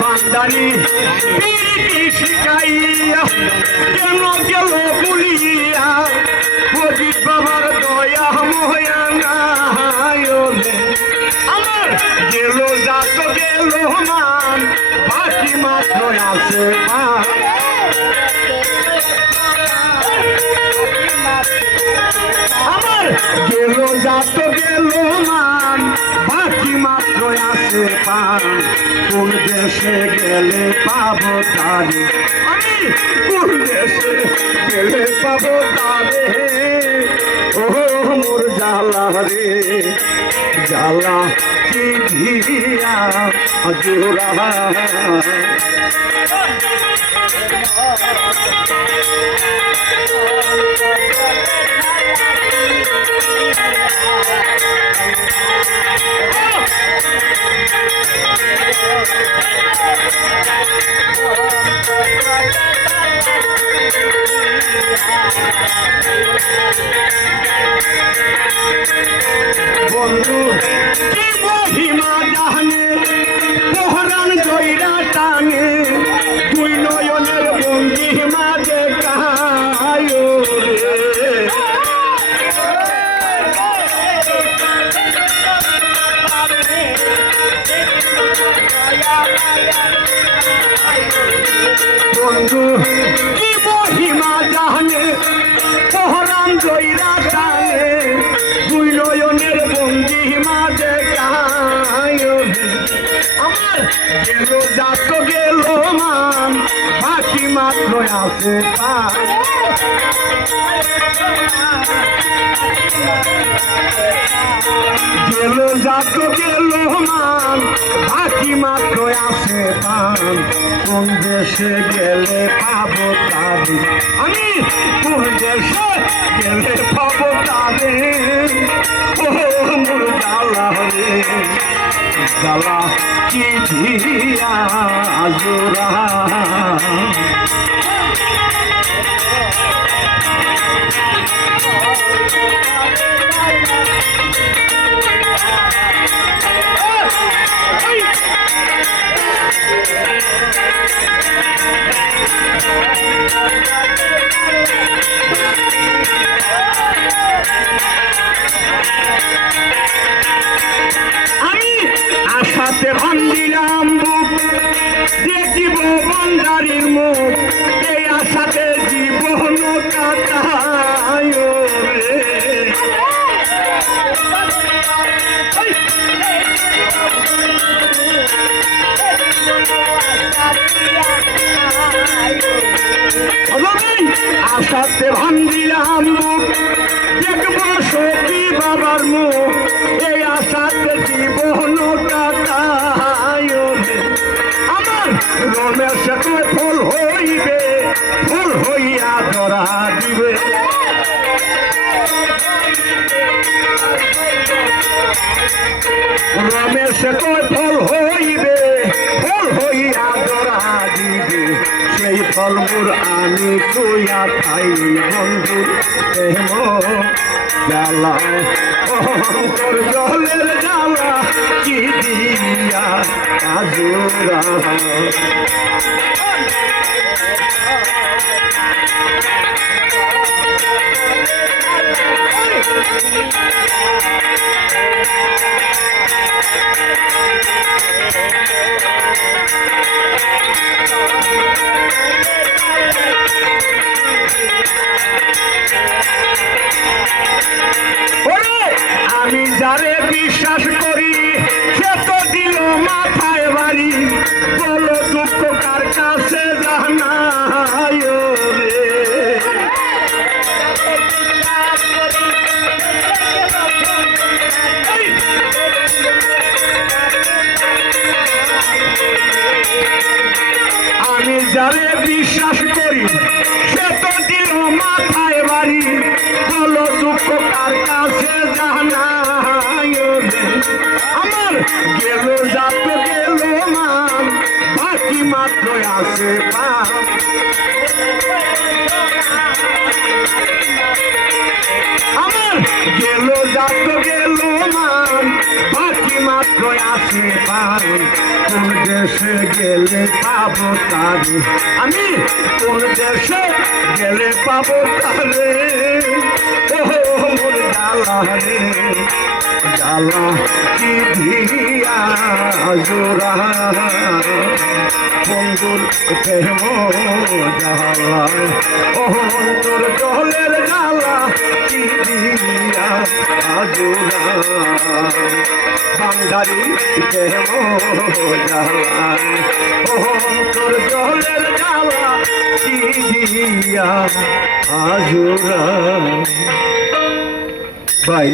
বান্দারি শিখাইয়া কেন গেল বলিয়া অজিত বাবার দয়া মহানা আমার গেল যাত গেল মান বাকি মাত্র আছে মান আছে পান কোন দেশে গেলে পাবো তারে? আমি কোন দেশে গেলে পাবো তারে? ও মোর জ্বালা রে। জ্বালা কি ভিয়া জোড়া বন্ধু। বন্ধু কি মহিমা জাহানে পোহরান জয়রা টানে। দুই নয়নের বন্দি মাঝে আমার গেল যাত গেল মান, বাকি মাত্র আছে গেল যাত গেল মান বাকি মাত্র আছে পান। কোন দেশে গেলে পাবো তারে আমি কোন দেশে গেলে পাবো তারে ও মোর জ্বালা রে কি দিয়া জোড়া আমি আশাতে ভান্দিলাম মুখ। দেখব সতী বাবার মুখ। এই আশাতে জীবন কাটায়। আমার রমেশ কয় ধরা দিবে। রমেশ ফল হইবে ফল হইয়া ধরা দিবে। সেই ফলমূর আমি তুইয়া খাই বন্ধু, প্রেম অন্তর জলের জ্বালা, কি দিয়া আজুরা যারে বিশ্বাস করি সে তো দিল মাথায় বাড়ি বলো দুঃখ কার কাছে জানায় রে। আমার গেল যাত গেল মান বাকি মাত্র আছে আমার গেল যাত গেল মান। আছে পারি কোন দেশে গেলে পাবো তারে? আমি কোন দেশে গেলে পাবো তারে? ও মোর জ্বালা রে। জ্বালা কি দিয়া জোড়া? বন্ধুর প্রেম জ্বালা ও তোর জলের জ্বালা কি দিয়া বান্দারি প্রেম ও জলের কি দিয়া আজোরা ভাই